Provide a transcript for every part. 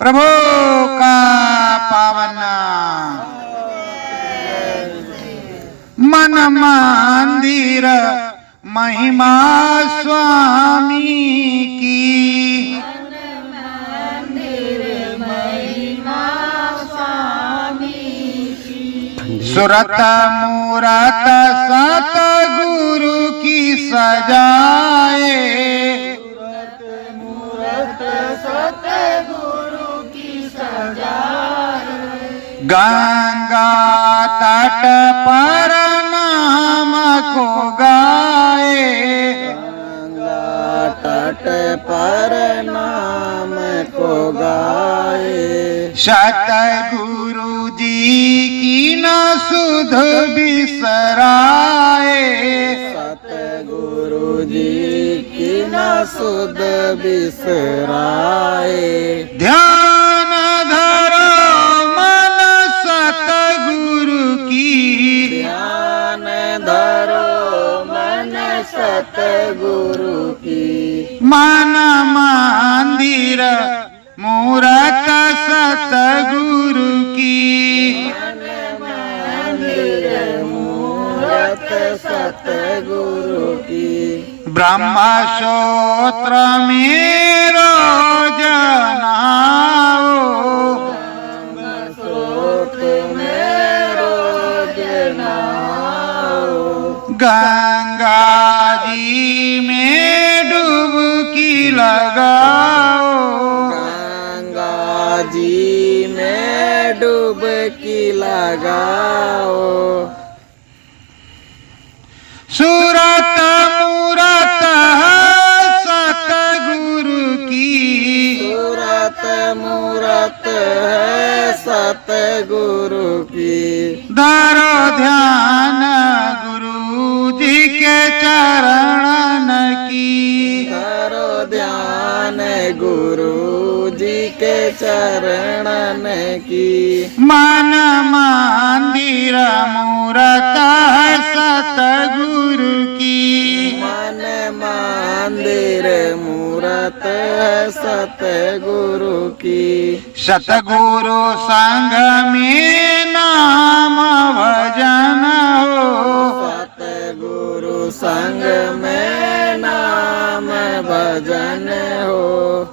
प्रभु का पावन मन मंदिर महिमा स्वामी की। सुरत मूरत सतगुरु की सजाए, गंगा तट पर नाम को गाए, गंगा तट पर नाम को गाए। सतगुरु जी की न सुध बिसराए, सतगुरु जी की न सुध बिसराए। ध्यान धरो मन सतगुरु की, ध्यान धरो मन सतगुरु की। मन मंदिर मूरत सतगुरु की, मंदिर मूरत सतगुरु की। ब्रह्म सूत्र में रोज नहाओ, सोत में रोज नहाओ। गंगा जी में डुबकी लगाओ, गंगा जी में डुबकी लगाओ। सूरत मूरत सतगुरु की, सूरत मूरत है सतगुरु की। धरो ध्यान गुरु जी के चरणन की, करो ध्यान गुरु जी के चरणन की। मन मंदिर मूरत सतगुरु की, मन मंदिर मूरत है सतगुरु की। सतगुरु संग में नाम भजन हो, सतगुरु संग में नाम भजन हो।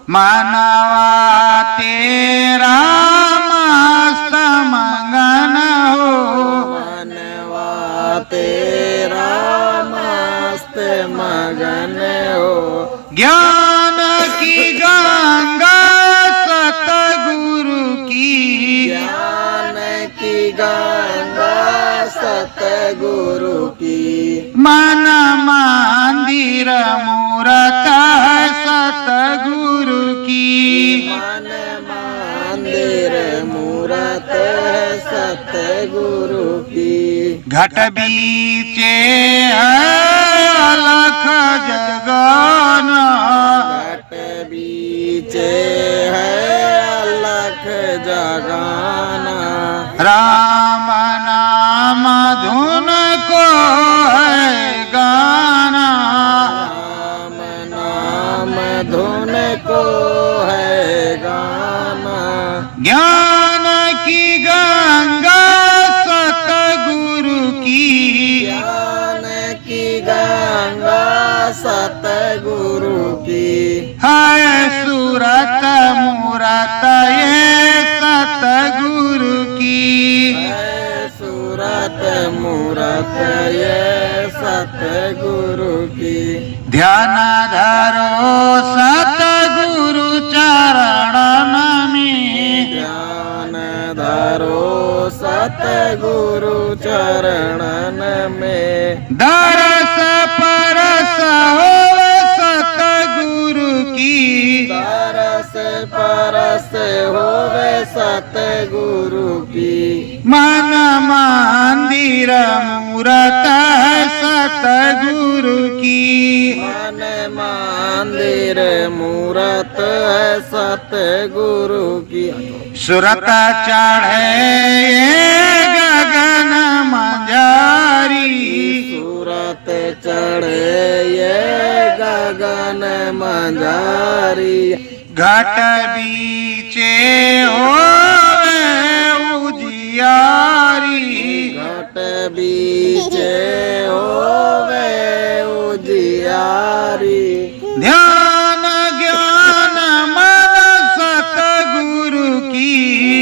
मानवा तेरा मस्त मंगन हो, मनवा तेरा मस्त मगन हो। ज्ञान की गंगा सतगुरु की, ज्ञान की गंगा सतगुरु की। मन मंदिर मूरत सतगुरु की, मन मंदिर मूरत सतगुरु की। घट बीचे अलख जगाना, घट बीचे है अलख जगाना। राम नाम धुन को है गाना, राम नाम धुन को है गाना। ज्ञान की गंगा सतगुरु की, ज्ञान की गंगा सतगुरु की। है सूरत मूरत ये सतगुरु की, है सूरत मूरत ये सतगुरु की। ध्यान धरो सतगुरु चरणन में, ध्यान धरो सतगुरु चरणन में। दरस परस हो सतगुरु की, तरस परस होवे सतगुरु की। मन मंदिर मूरत सतगुरु की, मन मंदिर मूरत है सतगुरु की। सुरत चढ़े गगन मंजारी, सूरत चढ़े ये गगन मंजारी। घट बीचे होवे उजियारी, घट बीचे होवे उजियारी, ध्यान ज्ञान मन सतगुरु की,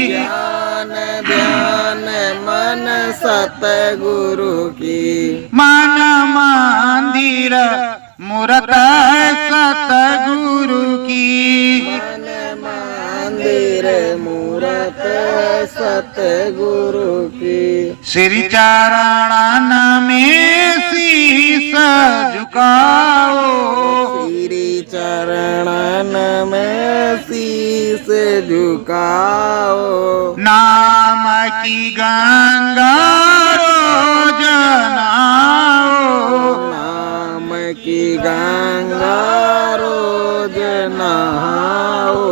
ज्ञान ध्यान मन सतगुरु की, मन मंदिर मूरत है सतगुरु की, मन मंदिर मूरत सतगुरु की, श्री चरणन में शीस झुकाओ, श्री चरणन में शीस झुकाओ, नाम की गंगा रोज नहाओ, नाम की गंगा रोज नहाओ,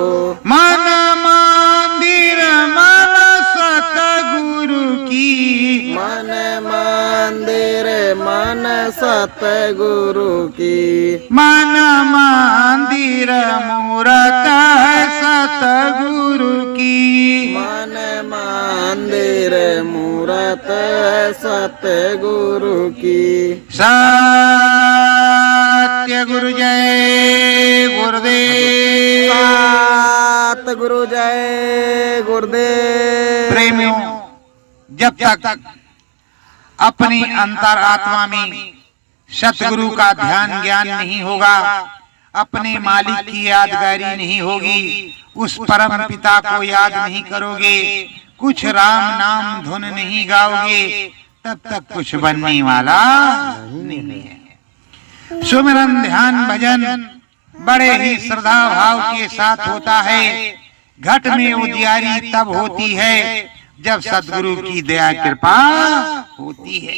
मन मंदिर मन सतगुरु की, मन मंदिर मन सतगुरु की, मन मंदिर मूरत है सतगुरु की, मन मंदिर मूरत सतगुरु की, सत्य गुरु जय गुरुदेव। सतगुरु जय गुरुदेव। प्रेमियों, जब तक अपनी अंतरात्मा में सतगुरु का ध्यान ज्ञान नहीं होगा, अपने मालिक की यादगारी नहीं होगी, उस परम पिता को याद नहीं करोगे, कुछ राम नाम धुन नहीं गाओगे, तब तक कुछ बनने वाला नहीं है। सुमिरन ध्यान भजन बड़े ही श्रद्धा भाव के साथ होता है। घट में उजियारी तब होती है जब सद्गुरु की दया कृपा होती है।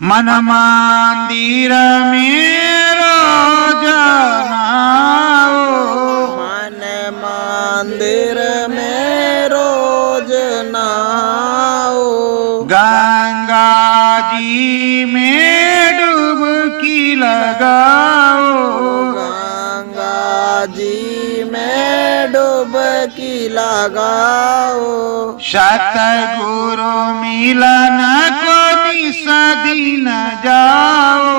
मन मंदिर में रोज नहाओ, मन मंदिर में रोज नहाओ, गंगा जी में डुबकी लगाओ, गंगा जी में डुबकी लगाओ, सतगुरु मिलन को निसदिन जाओ,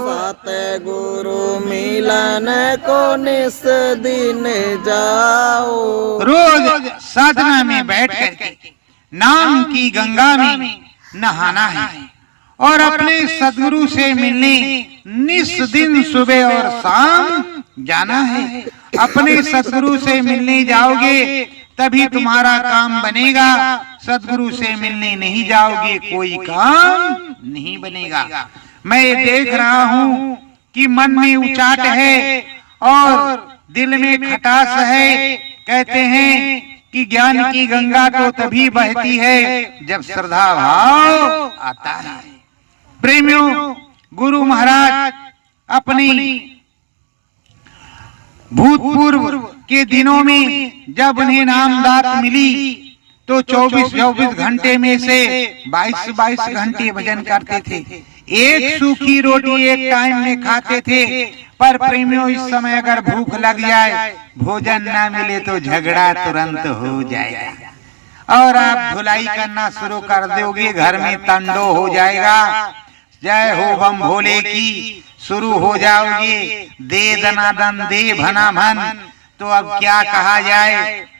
सतगुरु मिलन को निस दिन जाओ, रोज साधना में बैठ करके नाम की गंगा में नहाना है और अपने सदगुरु से मिलने निस दिन सुबह और शाम जाना है। अपने सदगुरु से मिलने जाओगे तभी तुम्हारा काम बनेगा, सदगुरु से मिलने नहीं जाओगे कोई काम नहीं बनेगा। मैं ये देख रहा हूँ कि मन में उचाट है और दिल में खटास है। कहते हैं कि ज्ञान की गंगा तो तभी बहती है जब श्रद्धा भाव आता है। प्रेमियों, गुरु महाराज अपनी भूतपूर्व के दिनों में जब उन्हें नामदात मिली तो 24 घंटे में से 22 घंटे भजन करते थे। एक सूखी रोटी एक टाइम में खाते थे। पर प्रेमियों, इस समय अगर भूख लग जाए, भोजन ना मिले तो झगड़ा तुरंत हो जाएगा और आप धुलाई करना शुरू कर दोगे, घर में तंडो हो जाएगा। जय हो बम भोले की शुरू हो जाओगे, दे दनादन दे भना मन। तो अब क्या कहा जाए,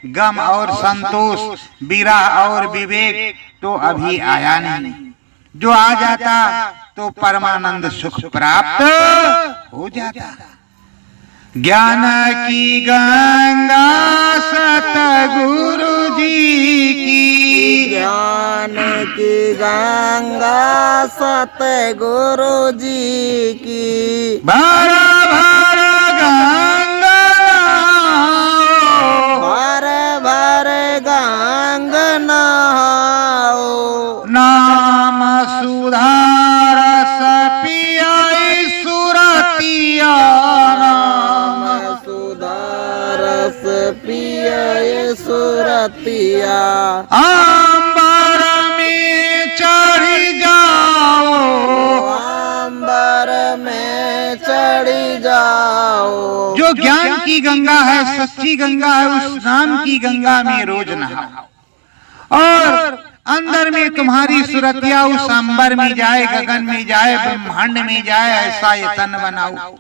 गम और संतोष, विरह और विवेक तो अभी आया नहीं। जो आ जाता तो परमानंद सुख प्राप्त हो जाता। ज्ञान की गंगा सतगुरु जी की, ज्ञान की गंगा सतगुरु जी की, भर भर गंगा भर भर गंगा नहाओ, नाम सुधार सपियाई सुरतिया, नाम सुधारस पिय सुरतिया, अंबर में चढ़ी जाओ, अंबर में चढ़ी जाओ, जो ज्ञान की गंगा है, सच्ची गंगा है, उस नाम की गंगा में रोज नहाओ। और अंदर में तुम्हारी सुरतिया उस अंबर में जाए, गगन में जाए, ब्रह्मांड में जाए, ऐसा ये तन बनाओ।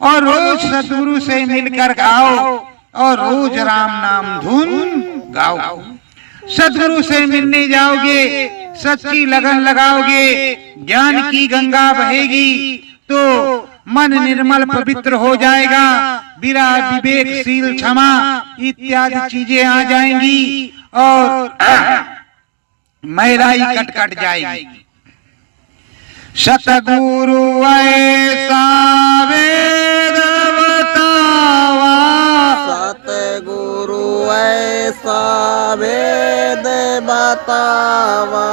और रोज सतगुरु से मिलकर गाओ और रोज राम नाम धुन गाओ। सतगुरु से मिलने जाओगे, सच्ची लगन लगाओगे, ज्ञान की गंगा बहेगी तो मन निर्मल पवित्र हो जाएगा। विरा विवेकशील क्षमा इत्यादि चीजें आ जाएंगी और मैलाई कट जाएगी। सतगुरु ऐसा वेद बतावा, सतगुरु ऐसा वेद बतावा,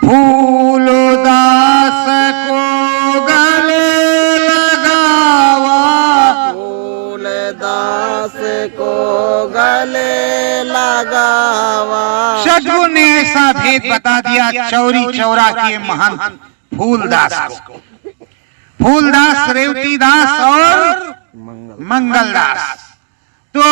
फूलदास को गले लगावा, फूलदास को गले लगावा। सतगुरु ने ऐसा भेद बता दिया चौरी चौरा के महंत फूलदास को। फूलदास, रेवतीदास और मंगलदास। तो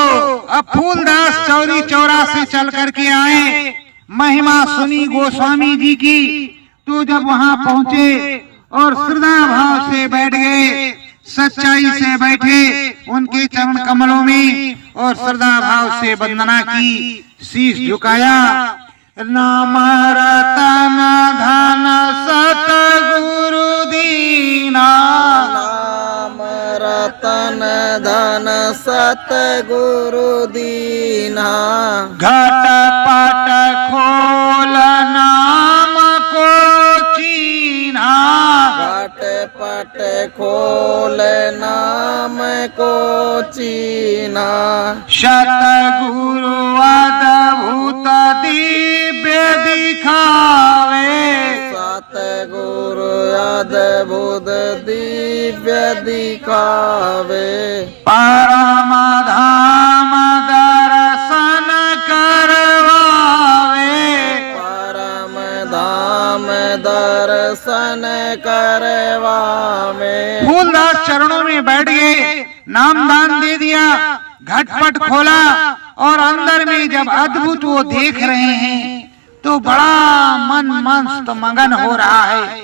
अब फूलदास चौरी चौरा से चल करके आए, महिमा सुनी गोस्वामी जी की। तो जब वहां पहुंचे और श्रद्धा भाव से बैठ गए, सच्चाई से बैठे उनके चरण कमलों में और श्रद्धा भाव से वंदना की, शीश झुकाया। नाम रतन धन सतगुरु दीना, नाम रतन धन सतगुरु दीना, घट पट खोल नाम को चीन्हा, घट पट खोल नाम को चीना। सतगुरु अद्भुत दिव्य दिखावे, सतगुरु अद्भुत दिव्य दिखावे, परम धाम दर्शन करवावे, परम धाम दर्शन करवावे। फूलदास चरणों में बैठ गए, नामदान दे दिया, घटपट खोला और अंदर में जब अद्भुत वो देख रहे हैं तो बड़ा मन मस्त मगन हो रहा है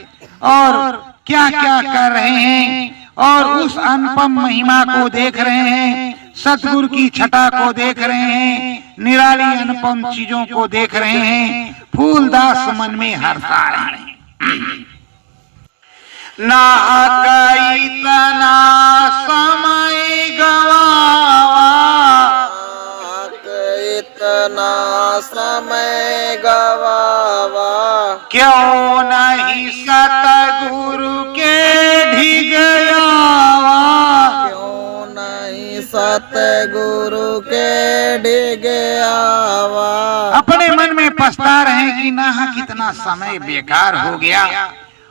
और क्या क्या कर रहे हैं और उस अनुपम महिमा को देख रहे हैं, सतगुरु की छटा को देख रहे हैं, निराली अनुपम चीजों को देख रहे हैं। फूलदास मन में हर्षा रहे हैं। ना इतना समय गवावा, इतना समय गवावा, क्यों नहीं सतगुरु के ढिगयावा, क्यों नहीं सतगुरु के ढिगयावा। अपने मन में पछता रहे कि ना कितना समय बेकार हो गया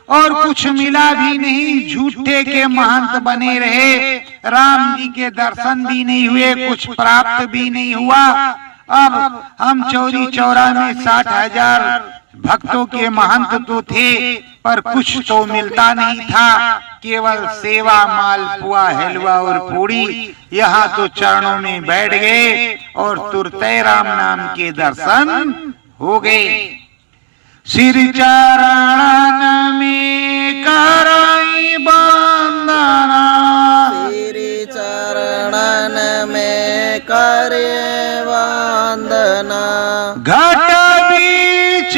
और कुछ मिला भी नहीं, झूठे के महंत बने रहे, राम जी के दर्शन भी नहीं हुए, कुछ प्राप्त भी नहीं हुआ। अब हम चौरी चौरा में 60,000 भक्तों के महंत तो थे पर कुछ तो मिलता नहीं था, केवल सेवा, मालपुआ, हलवा और पूड़ी। यहाँ तो चरणों में बैठ गए और तुरते राम नाम के दर्शन हो गए। सिर चरण में कराई वंदना, सिर चरणन में करे वंदना, घट बीच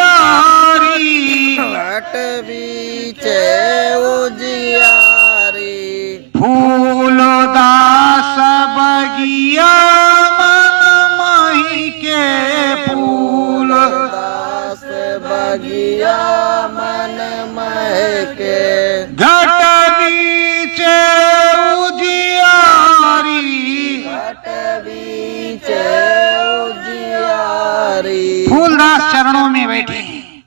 उजियारी, घट बीच उजियारी, फूलदास बगिया मन माही के फूल, दास बगिया मन महके, घट बीच उजियारी। घट बीच उजियारी। फूलदास चरणों में बैठे हैं,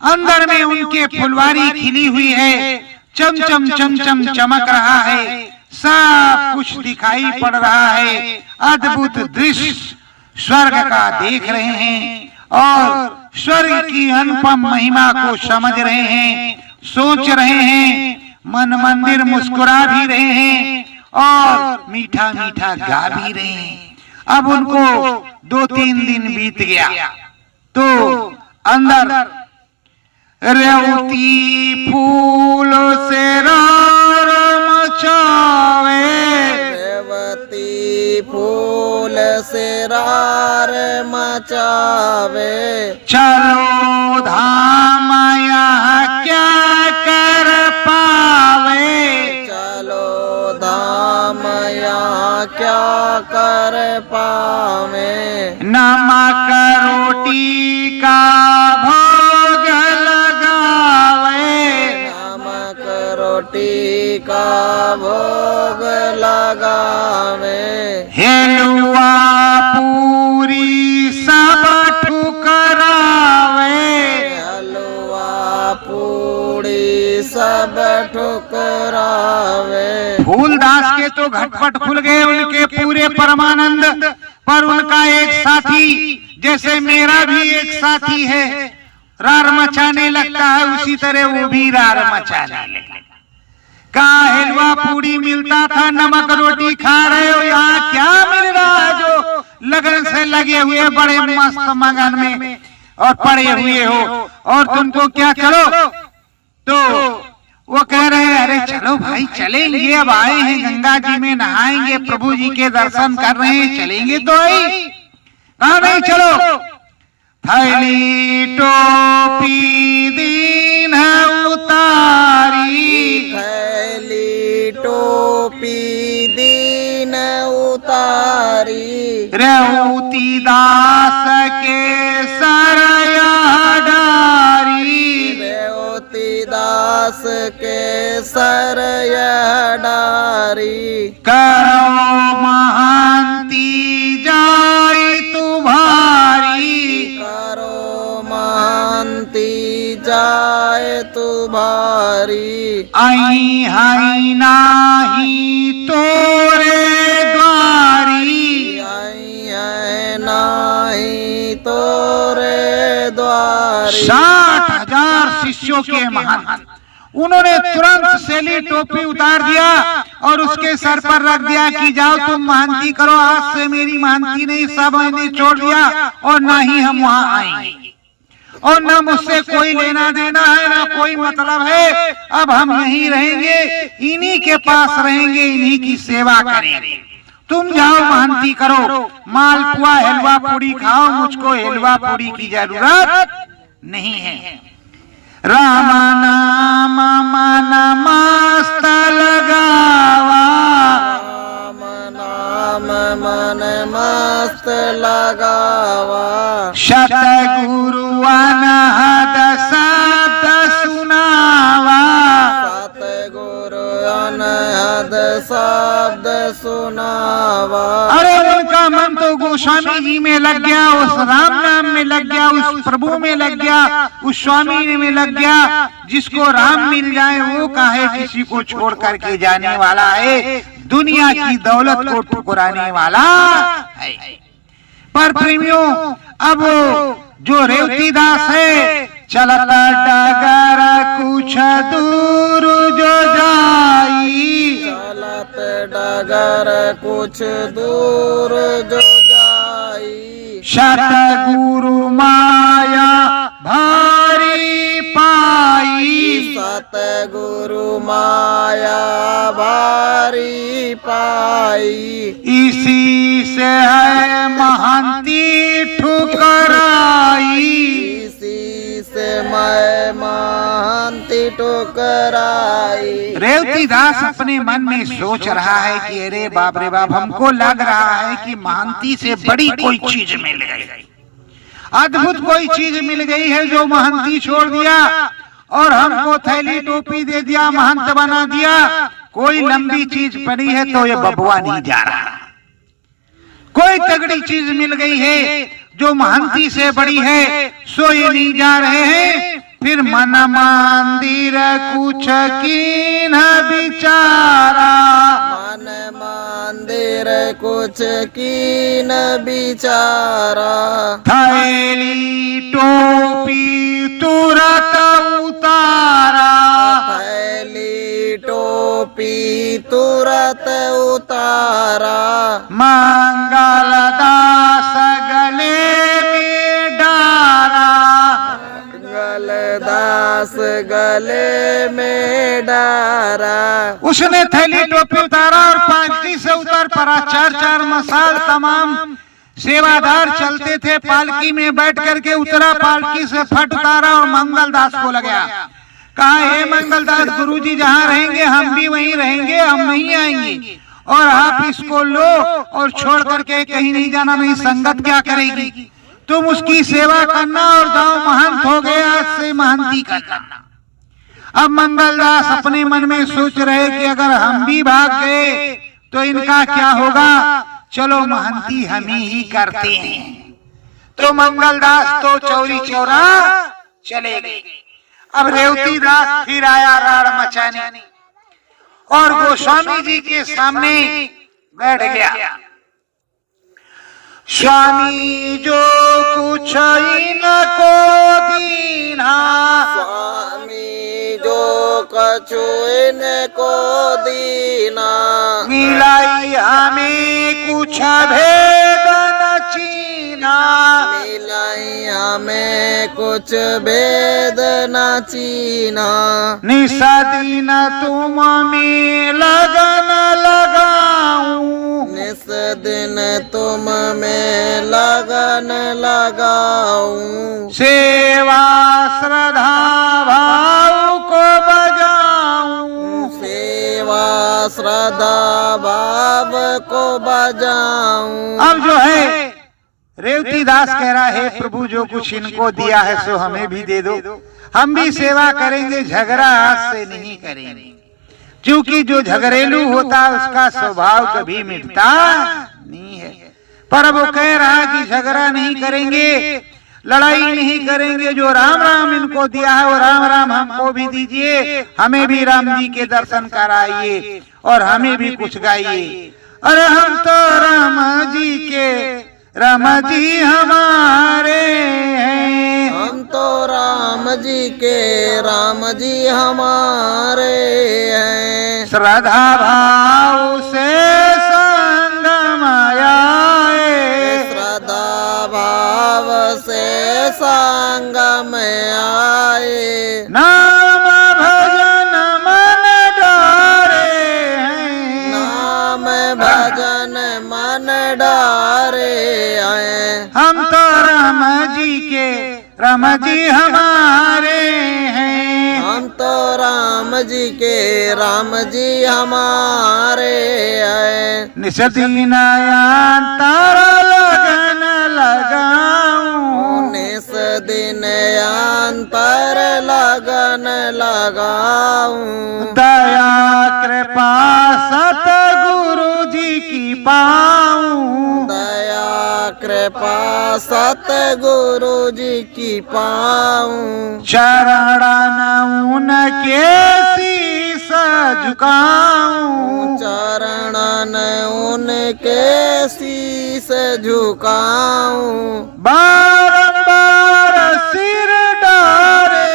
अंदर में उनके फुलवारी खिली हुई है, चमचम चमचम चमक रहा है, सब कुछ दिखाई पड़ रहा है, अद्भुत दृश्य स्वर्ग का देख रहे हैं और स्वर्ग की अनुपम महिमा को समझ रहे हैं, सोच रहे हैं, मन मंदिर मुस्कुरा भी रहे हैं और मीठा मीठा गा भी रहे हैं। अब उनको 2-3 दिन बीत गया तो अंदर रेवती फूल से रार मचावे, रेवती फूल से रार मचावे, चलो धाम यहाँ क्या कर पावे, चलो धाम यहाँ क्या कर पावे, नमक रोटी का भोग लगावे, नमक रोटी का भोग लगावे, हेलुआ पूरी सब ठुकरावे, हलवा पूड़ी सब ठुकरावे। फूलदास के तो घटपट खुल गए उनके पूरे परमानंद, पर उनका एक साथी जैसे मेरा भी एक साथी है रार मचाने लगता है, उसी तरह वो भी रार मचाने लगा। कहा हलवा पूड़ी मिलता था, नमक रोटी खा रहे हो, यहाँ क्या मिल रहा है जो लगन से लगे हुए बड़े मस्त मगन में और पड़े हुए हो, और तुमको क्या चलो। तो वो कह रहे हैं अरे चलो भाई चलेंगे, अब आए हैं गंगा जी में नहाएंगे, प्रभु जी के दर्शन कर रहे हैं, चलेंगे तो आई। कहा नहीं चलो, थैली टोपी दीन उतारी, थैली टोपी दीन उतारी, रेवती दास के सरया डारी, रेवती दास के सर यह डारी, करो महांती जाय तुम्हारी, करो मानती जाए तुम्हारी, आई हाई नाही तोरे द्वारी, आई है नाही तोरे द्वारी। 60,000 शिष्यों के महान, उन्होंने तुरंत सेली टोपी उतार दिया और उसके सर पर रख दिया कि जाओ तुम महंती करो, आज से मेरी महंती नहीं, सब मैंने छोड़ दिया और ना ही हम वहां आएंगे और ना मुझसे कोई लेना देना है, ना कोई मतलब है। अब हम यहीं रहेंगे, इन्हीं के पास रहेंगे, इन्हीं की सेवा करेंगे। तुम जाओ महंती करो, मालपुआ हलवा पूड़ी खाओ, मुझको हलवा पूड़ी की जरूरत नहीं है। राम नाम मन मस्त लगावा, राम नाम मन मस्त लगावा, सतगुरु अनहद शब्द सुनावा, सतगुरु अनहद शब्द सुनावा। अरे उनका मन तो गोस्वामी जी में लग गया, उस राम नाम में लग गया, उस प्रभु में लग गया, उस स्वामी में लग गया। जिसको राम मिल जाए वो काहे किसी को छोड़ करके जाने वाला है, दुनिया की दौलत को ठुकराने वाला है। पर प्रेमियों अब जो रेवती दास है, चलता डगर कुछ दूर जो जाई, चलत डगर कुछ दूर जो जाई, सतगुरु माया भारी पाई, सतगुरु माया भारी पाई, इसी से है महंती ठुकराई, इसी से मैं महंती ठुकराई। रेवती दास अपने मन में सोच रहा है कि अरे बाप रे बाप, हमको लग रहा है कि महंती से बड़ी कोई चीज मिल गई, अद्भुत कोई चीज मिल गई है जो महंती छोड़ दिया और हमको थैली टोपी दे दिया, महंत बना दिया। कोई लंबी चीज पड़ी है तो ये बबुआ नहीं जा रहा, कोई तगड़ी चीज मिल गई है जो महंती से बड़ी है, सो ये नहीं जा रहे हैं। फिर मन मंदिर कुछ कीन बिचारा, मन मंदिर कुछ कीन बिचारा, थैली टोपी तुरत उतारा, थैली टोपी तुरत उसने थैली टोपी उतारा और पालकी से उतर पड़ा। 4-4 मसाल तमाम सेवादार चलते थे, पालकी में बैठ करके उतरा, पालकी से फट उतारा और मंगलदास को लगा। कहा, हे मंगलदास, गुरुजी जहाँ रहेंगे हम भी वहीं रहेंगे, हम नहीं आएंगे, और आप इसको लो और छोड़ करके कहीं नहीं जाना, नहीं संगत क्या करेगी, तुम उसकी सेवा करना और जाओ, महंत हो गए, आज से महंती का करना। अब मंगलदास अपने मन में सोच रहे कि अगर हम भी भाग गए तो इनका क्या होगा, चलो महंती हम ही करते हैं। तो मंगलदास तो चौरी चौरा चले गए। अब रेवती दास फिर आया राड़ मचाने और गोस्वामी जी के सामने बैठ गया। स्वामी जो कुछ इनको दीना, स्वामी जो कछु इनको दीना, मिलाई हमें कुछ भेद न चीना, मिलाई हमें कुछ भेद न चीना, निस्दिन तुम में लगन लगाऊं, निस दिन तुम में लगन लगाऊं, सेवा श्रद्धा भाव को बजाऊं, सेवा श्रद्धा भाव को बजाऊं। अब जो है रेवती दास कह रहा है, प्रभु जो कुछ इनको दिया है सो हमें भी दे दो, हम भी सेवा करेंगे, झगड़ा आज से नहीं करेंगे, क्योंकि जो झगड़ेलू होता है उसका स्वभाव कभी मिटता नहीं है। पर अब वो कह रहा कि झगड़ा नहीं करेंगे, लड़ाई नहीं करेंगे, जो राम राम इनको दिया है वो राम राम हमको भी दीजिए, हमें भी राम जी के दर्शन कराइए और हमें भी कुछ गाइए। अरे हम तो राम जी के, राम जी हमारे हैं, हम तो राम जी के, राम जी हमारे हैं, श्रद्धा भाव से संगम आए, श्रद्धा भाव से संगम आए, नाम भजन मन डारे हैं, नाम भजन मन डारे हैं, हम तो राम जी के, राम जी हमारे हैं, हम तो राम जी के, राम जी हमारे हैं, निस्दिन तारा लगन लगाऊं, निस दिन अंतर लगन लगाऊं, दया कृपा सतगुरु जी की पाऊं, दया कृपा सतगुरु जी की पाऊं, चरणन उनके शीस झुकाऊं, चरणन उनके शीस झुकाऊं, बारंबार सिर डारे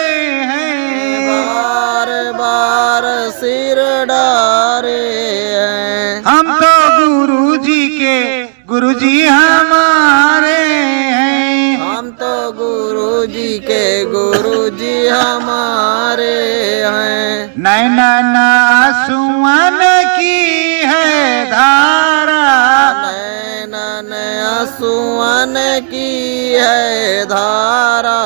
हैं, बार बार सिर डारे हैं, हम तो गुरु जी के, गुरु जी हमारे हैं, हम तो गुरु जी के, गुरु जी हमारे हैं, नैनन आंसुअन की है धारा, नैनन आंसुअन की है धारा,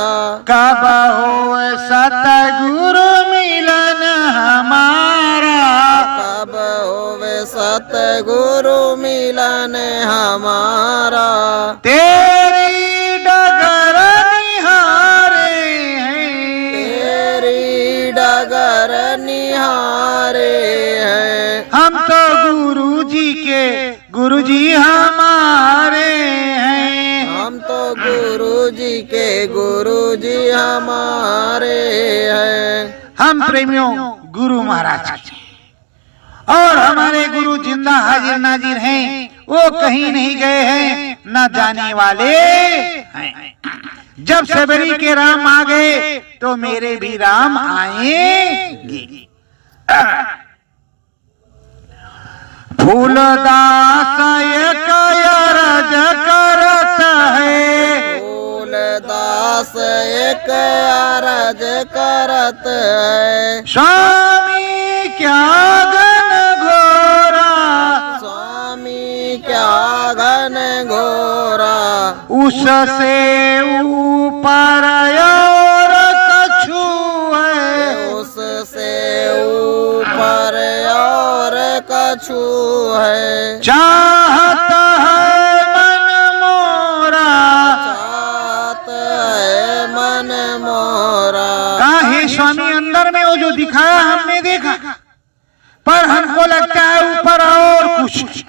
कब हो सतगुरु मिलन हमारा, कब होवे सतगुरु मिलन हमारा, तेरी डगर निहारे हैं, तेरी डगर निहारे हैं, हम तो गुरु जी के, गुरु जी हमारे हैं, हम तो गुरु जी के, गुरु जी हमारे हैं, हम प्रेमियों गुरु महाराज के, और हमारे गुरु जिंदा हाजिर नाजिर हैं, वो कहीं नहीं गए हैं, न जाने वाले हैं। जब सबरी के राम आ गए तो मेरे भी राम आएंगे। फूलदास एक अरज करत है, फूलदास एक अरज करत है, स्वामी क्या उससे ऊपर और कछु है, उससे ऊपर और कछु है। चाहत है मन मोरा, चाहत है मन मोरा। कहा हे स्वामी, अंदर में वो जो दिखाया हमने देखा, पर हमको लगता है ऊपर और कुछ।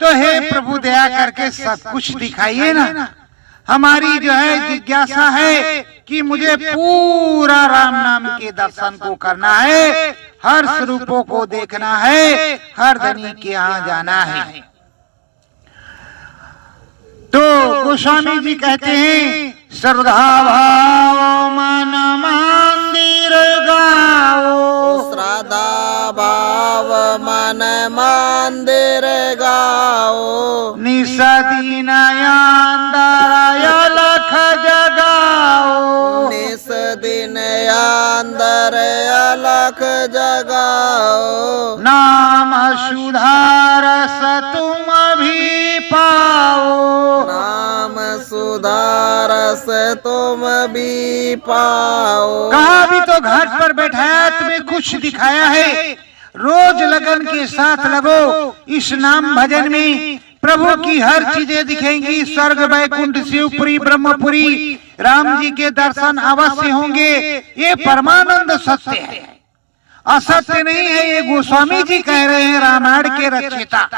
तो हे प्रभु दया करके सब कुछ दिखाइए ना। हमारी जो है जिज्ञासा है कि मुझे पूरा राम नाम के दर्शन को करना है, हर स्वरूपों को देखना है, हर धनी के यहाँ जाना है। तो गोस्वामी जी कहते हैं, श्रद्धा भाव मन मंदिर गाओ, श्रद्धा भाव मन मंदिर गाओ। निस दिन अंदर अलख जगाओ, निस दिन अंदर अलख जगाओ। नाम सुधारस तुम भी पाओ, नाम सुधारस तुम भी पाओ। कहा भी तो घाट पर बैठाया, तुम्हें कुछ दिखाया है, रोज लगन के साथ लगो इस नाम भजन में। प्रभु की हर चीजें दिखेंगी, स्वर्ग वैकुंठ शिवपुरी ब्रह्मपुरी, राम जी के दर्शन अवश्य होंगे। ये परमानंद सत्य है, असत्य नहीं है। ये गोस्वामी जी कह रहे हैं, रामायण के रचयिता।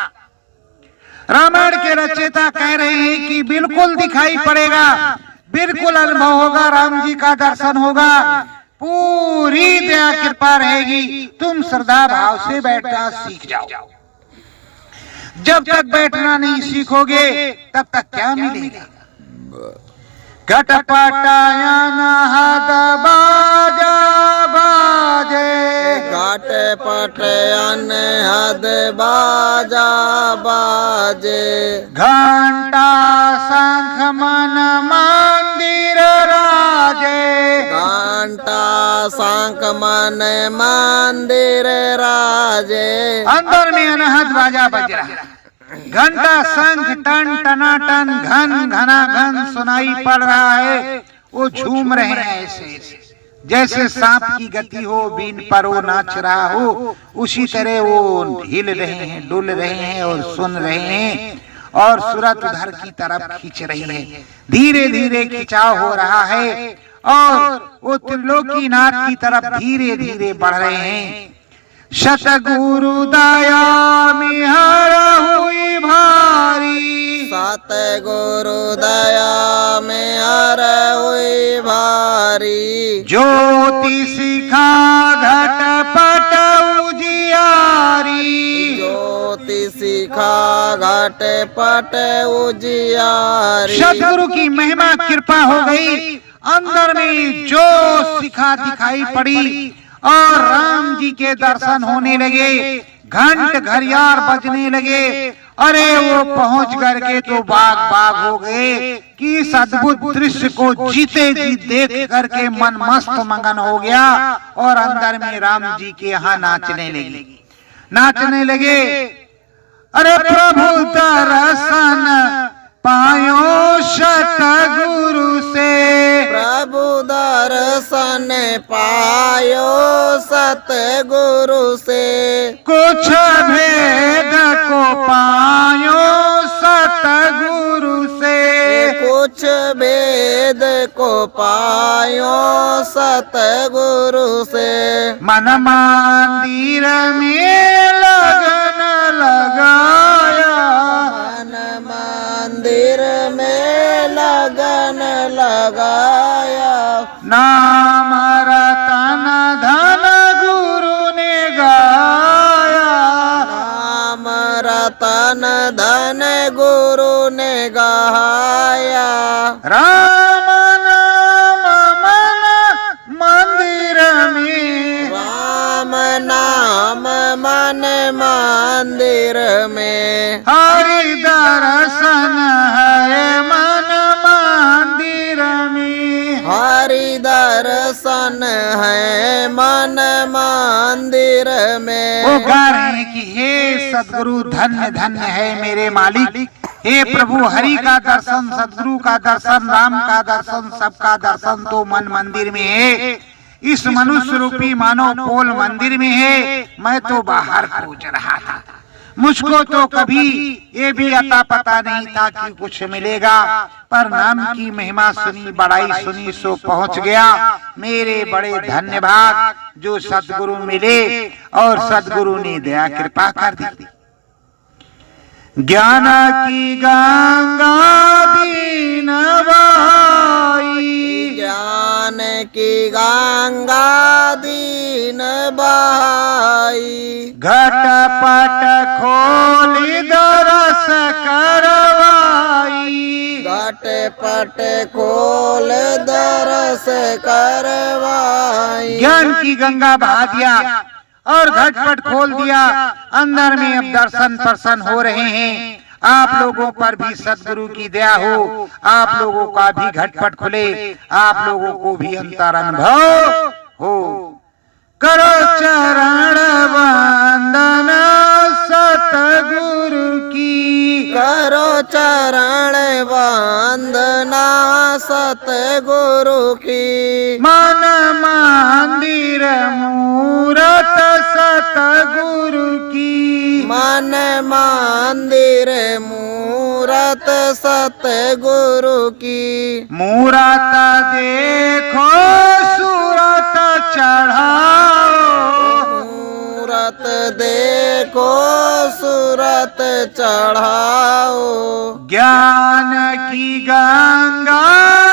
रामायण के रचयिता कह रहे हैं कि बिल्कुल दिखाई पड़ेगा, बिल्कुल अनुभव होगा, राम जी का दर्शन होगा, पूरी दया कृपा रहेगी। तुम श्रद्धा भाव से बैठना सीख जाओ। जब तक बैठना नहीं सीखोगे तब तक क्या मिलेगा। घटपटायन हद बाजा बाजे, घटपट अनहद बाजा बाजे। घंटा शंख मन मंदिर राजे, घंटा शंख मन मंदिर राजे। अंदर में अनहद बाजा बज रहा है, घंटा शंख टन टनाटन घन घना घन सुनाई पड़ रहा है। वो झूम रहे हैं ऐसे जैसे सांप की गति हो, बीन पर वो नाच रहा हो, उसी तरह वो हिल रहे हैं, डुल रहे हैं और सुन रहे हैं। और सूरत उधर की तरफ खींच रही है, धीरे धीरे खिंचाव हो रहा है, और वो त्रिलोकीनाथ की तरफ धीरे धीरे बढ़ रहे हैं। सतगुरु दया मिहर हुई भारी, सतगुरु दया में हर हुई भारी। ज्योति शिखा घटपट उजियारी, ज्योति शिखा घटपट उजियारी। सतगुरु की महिमा कृपा हो गई, अंदर में जो शिखा दिखाई पड़ी और राम जी के दर्शन होने लगे, घंट घड़ियाल बजने लगे। अरे वो पहुंच करके तो बाग बाग हो गए कि इस अद्भुत दृश्य को जीते जी देख करके मन मस्त मगन हो गया, और अंदर में राम जी के यहाँ नाचने लगे। अरे प्रभु दर्शन पायो सतगुरु से, प्रभु दर्शन पायो सतगुरु से। कुछ भेद को पायो सतगुरु से, कुछ भेद को पायो सतगुरु से। मन मंदिर में लगन लगाया, मन मंदिर में लगन लगाया। नाम रतन धन गुरु ने गाया, नाम रतन धन गुरु ने गाया। राम नाम मन मंदिर में, राम नाम मन मंदिर में। हरि दर्शन है मन मंदिर में, हरि दर्शन है मन मंदिर में। वो गा रहे हैं कि हे सदगुरु धन्य धन्य है मेरे मालिक, हे प्रभु, हरि का दर्शन, सदगुरु का दर्शन, राम का दर्शन, सबका दर्शन तो मन मंदिर में है। इस मनुष्य रूपी मानव पोल मंदिर में है। मैं तो बाहर खोज रहा था। मुझको तो कभी ये भी अता पता नहीं था कि कुछ मिलेगा, पर नाम की महिमा सुनी, बड़ाई सुनी, सो पहुंच गया। मेरे बड़े धन्यवाद जो सदगुरु मिले और सदगुरु ने दया कृपा कर दी। ज्ञान की गंगा दीन बहाई, ज्ञान की गंगा दीन बहाई, घटपट खोली दरस करवाई, घटपट खोल दरस करवाई। ज्ञान की गंगा बहा दिया और घटपट खोल दिया। अंदर में अब दर्शन प्रसन्न हो रहे हैं। आप लोगों पर भी सदगुरु की दया हो, आप लोगों का भी घटपट खुले, आप लोगों को भी अंतर अनुभव हो। करो चरण वंदन सतगुरु की, करो चरण वंदना सतगुरु की। मन मंदिर मूरत सतगुरु की, मन मंदिर मूरत सतगुरु की। मूरत देखो सूरत चढ़ाओ, मूरत देखो सूरत चढ़ाओ। ज्ञान की गंगा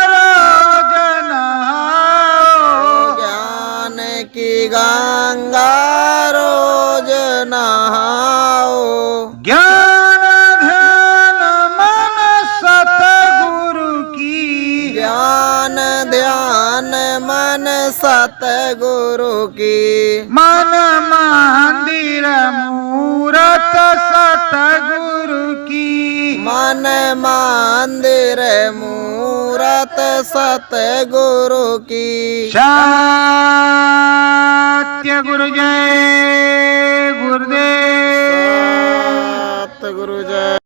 रोज नहाओ, ज्ञान की गंगा रोज नहाओ। ज्ञान ध्यान मन सतगुरु की, ज्ञान ध्यान मन सतगुरु की। मन मंदिर मूरत सतगुरु की, मन मंदिर मूरत सतगुरु की। सत्य गुरु जय गुरुदेव। सतगुरु जय।